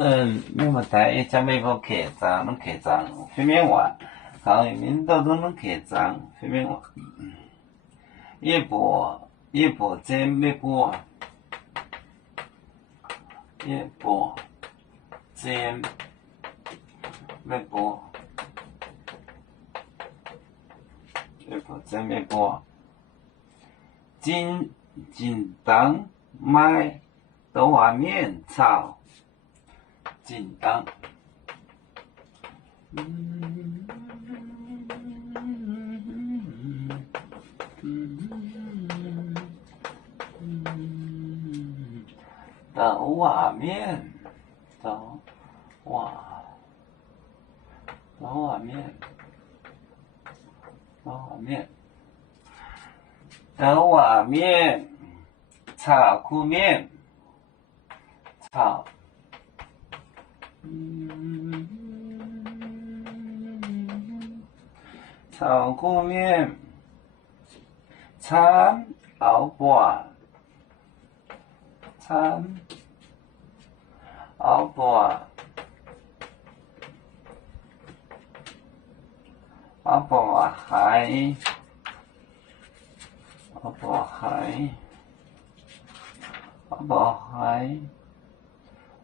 面目台将美国客栈，拢客栈飞面湾，好，民都拢客栈飞面湾。夜泊真美波，夜泊真美波，夜泊真美波。金当买豆芽面炒，金当。豆芽面，豆芽面，豆芽面，炒苦面，炒，炒苦面，掺熬半，熬半海，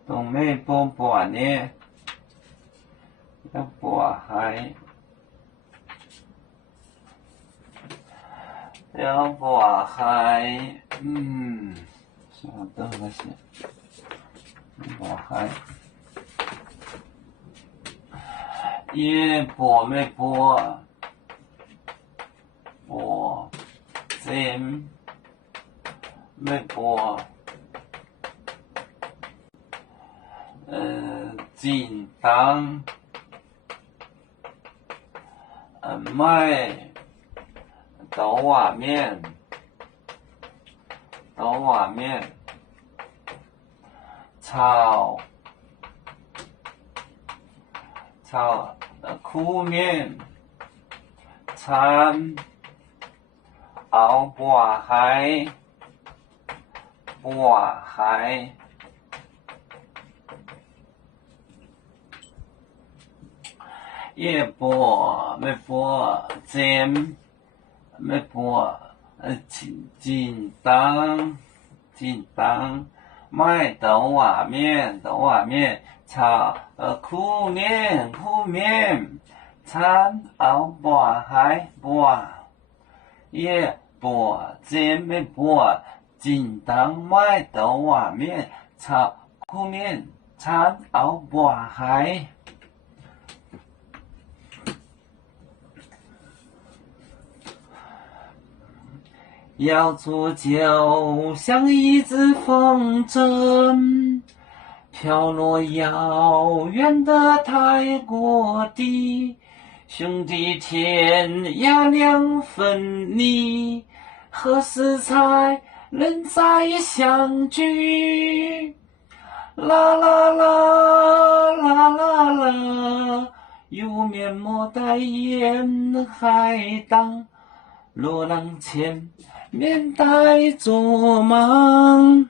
东美波半呢，要半海，想到那些，半海。也波没波，真没波，金当，买豆芽面，炒苦面，掺熬半海，也波没波，真没波，金当，买豆芽面，炒苦面，掺熬半海，也波真没波，金当买豆芽面，炒苦面，掺熬半海。要做就像一只风筝，飘落遥远的泰国地，兄弟天涯两分离，何时才能再相聚？啦啦啦啦啦啦，有面膜代言海荡，罗浪前面带着忙。